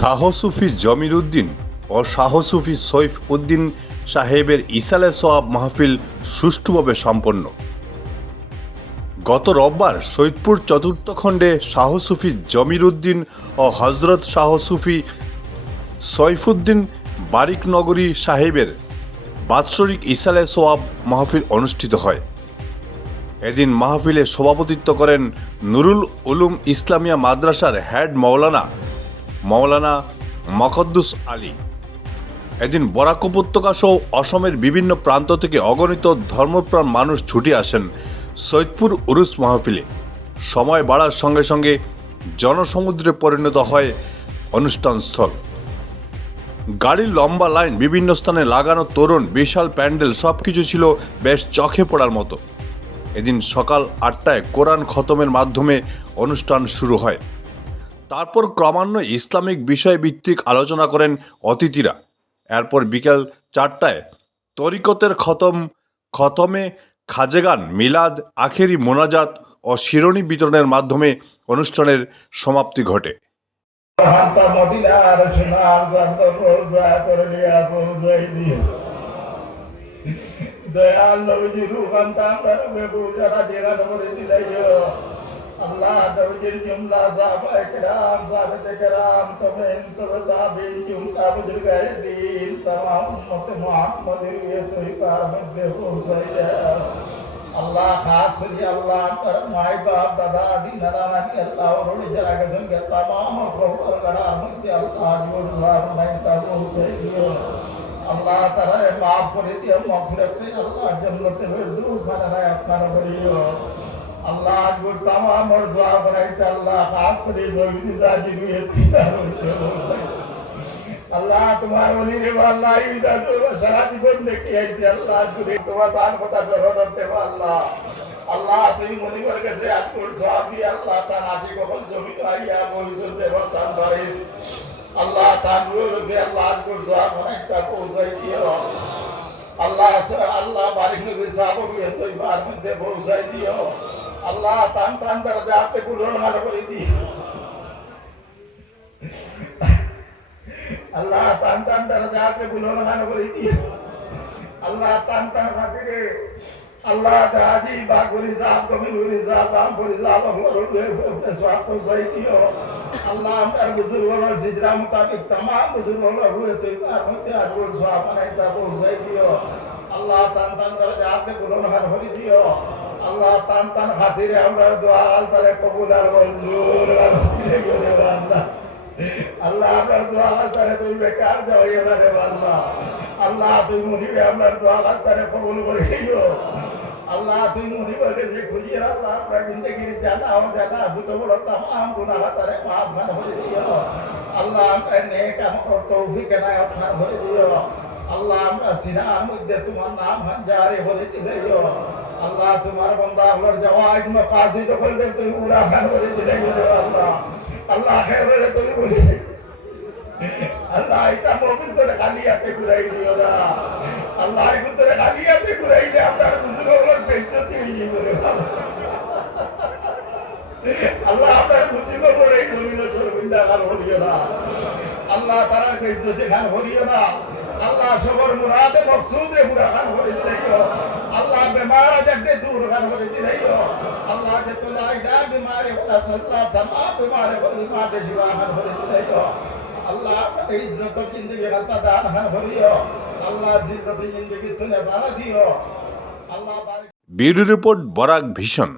শাহ সুফি জমির উদ্দিন ও শাহ সুফি সৈফ উদ্দিন সাহেবের ইসালে সোয়াব মাহফিল সুষ্ঠুভাবে সম্পন্ন। গত রোববার সৈয়দপুর চতুর্থ খণ্ডে শাহ সুফি জমির উদ্দিন ও হজরত শাহ সুফি সৈফুদ্দিন বারিকনগরী সাহেবের বাৎসরিক ইসালে সোয়াব মাহফিল অনুষ্ঠিত হয়। এদিন মাহফিলে সভাপতিত্ব করেন নুরুল উলুম ইসলামিয়া মাদ্রাসার হেড মাওলানা মকদ্দুস আলী। এদিন বরাক উপত্যকা সহ অসমের বিভিন্ন প্রান্ত থেকে অগণিত ধর্মপ্রাণ মানুষ ছুটে আসেন সৈয়দপুর উরুস মাহফিলে। সময় বাড়ার সঙ্গে সঙ্গে জনসমুদ্রে পরিণত হয় অনুষ্ঠানস্থল। গাড়ির লম্বা লাইন, বিভিন্ন স্থানে লাগানো তোরণ, বিশাল প্যান্ডেল সবকিছু ছিল বেশ চোখে পড়ার মতো। এদিন সকাল 8টায় কোরআন খতমের মাধ্যমে অনুষ্ঠান শুরু হয়। তারপর ক্রমান্বয়ে ইসলামিক বিষয়ভিত্তিক আলোচনা করেন অতিথিরা। এরপর বিকেল 4টায় তরিকতের খতমে খাজেগান, মিলাদ, আখেরি মোনাজাত ও শিরোনি বিতরণের মাধ্যমে অনুষ্ঠানের সমাপ্তি ঘটে। আল্লাহ নবীর জুমলা সাহাবায়ে কেরাম সাহাবায়ে কেরাম তাবেঈন তাবেঈন জুমলা বুজুর্গায়ে দ্বীন तमाम উম্মত মুহাম্মদের তরিকার মধ্যে পৌঁছাইয়া আল্লাহ খাস করে আল্লাহ তার মাই বাপ দাদা দাদি নানা নানি আল্লাহ ওরে যারা গেছেন तमाम খবর গড়ার মধ্যে আল্লাহ জোর জোর নাই তা পৌঁছাইয়া আল্লাহ তারা মাফ করে দিও, মাগফিরাত করে আল্লাহ জান্নাতে ফেরদৌস বানায় আপনার করিও। আল্লাহ গুর तमाम और दुआ बनाइते अल्लाह खास करे जोगी जाजी हुए अल्लाह तुम्हारे वली रे अल्लाह इदा जो सारा जीवन देखी आइते अल्लाह गुरे तुम्हारा दान पता करो दते अल्लाह अल्लाह তুমি মনি করে গেছে আজ কোর সওয়াব দিয়ে আল্লাহ তার আজি কখন জমি আইয়া বহিসুর দেব তার বাড়ি আল্লাহ তার রূপে আল্লাহ কোর সওয়াব অনেকটা পৌঁছাই দিও। আল্লাহ আল্লাহ বারিক নবী সাহাবকে তৈবার মধ্যে পৌঁছাই দিও। আল্লাহ তান তান দরজাতে বুলন হার করে দি আল্লাহ তান তান দরজাতে বুলন হার করে দি আল্লাহ তান তান খাতিরে আল্লাহ দাদি বাগুরি সাহেব কমিলুরি সাহেব রামপুরি সাহেব আমরুলে সওয়াব পৌঁছাই দিও। আল্লাহ আমার বুজুর্গের সিজরা মুতাবিক तमाम বুজুর্গের রুহে তৈবার মধ্যে আজর সওয়াব বানাইতা পৌঁছাই দিও। আল্লাহ তান তান দরজাতে বুলন হার করে দিও। আল্লাহ তান তান খাতিরে আমরা দোয়া আল্লাহরে কবুল আর মঞ্জুর করে আল্লাহ আল্লাহ আমরা দোয়া আল্লাহরে তুই বেকার যাওয়াই না রে আল্লাহ আল্লাহ তুই মুনিবে আমরা দোয়া আল্লাহরে কবুল করে দিও। আল্লাহ তুই মুনিবে যে খুঁজি আল্লাহ আমরা জিন্দেগির জানা ও জানা ছোট বড় तमाम গুনাহ তারে মাফ করে দিও। আল্লাহ আমরা নেক আমল তৌফিক এনায়েত করে দিও। আল্লাহ আমরা সিনার মধ্যে তোমার নাম হাজারে বলে দিও। আল্লাহ তোমার বান্দা আল্লাহর জওয়াজ মাকাসিদ করলে তুমি পুরা খান করে দিলে আল্লাহ আল্লাহ খেরে তুমি বলি আল্লাহ এটা মুমিন করে খালিয়াতে ঘুরাই দিও না আল্লাহ এই করে খালিয়াতে ঘুরাইলে আপনার বুজুর্গের বেইজ্জতি হয়ে যাবে আল্লাহ আপনার বুজুর্গ করে জমিন শর্মিন্দা খান হলিও না আল্লাহ তারা বেইজ্জতি খান হলিও না আল্লাহ সবার মুরাদে মকসুদে পুরা খান করে দিও। আল্লাহ बीमार जगह दूर कर हो दियो अल्लाह के तोला इदा बीमारी वाला सल्ला तमाम बीमारी वाली माटे शिवा कर हो दियो। अल्लाह अपनी इज्जत और जिंदगी का दान हो दियो। अल्लाह जिंदगी तूने बाला दियो। अल्लाह ব্যুরো রিপোর্ট বরাক ভিশন।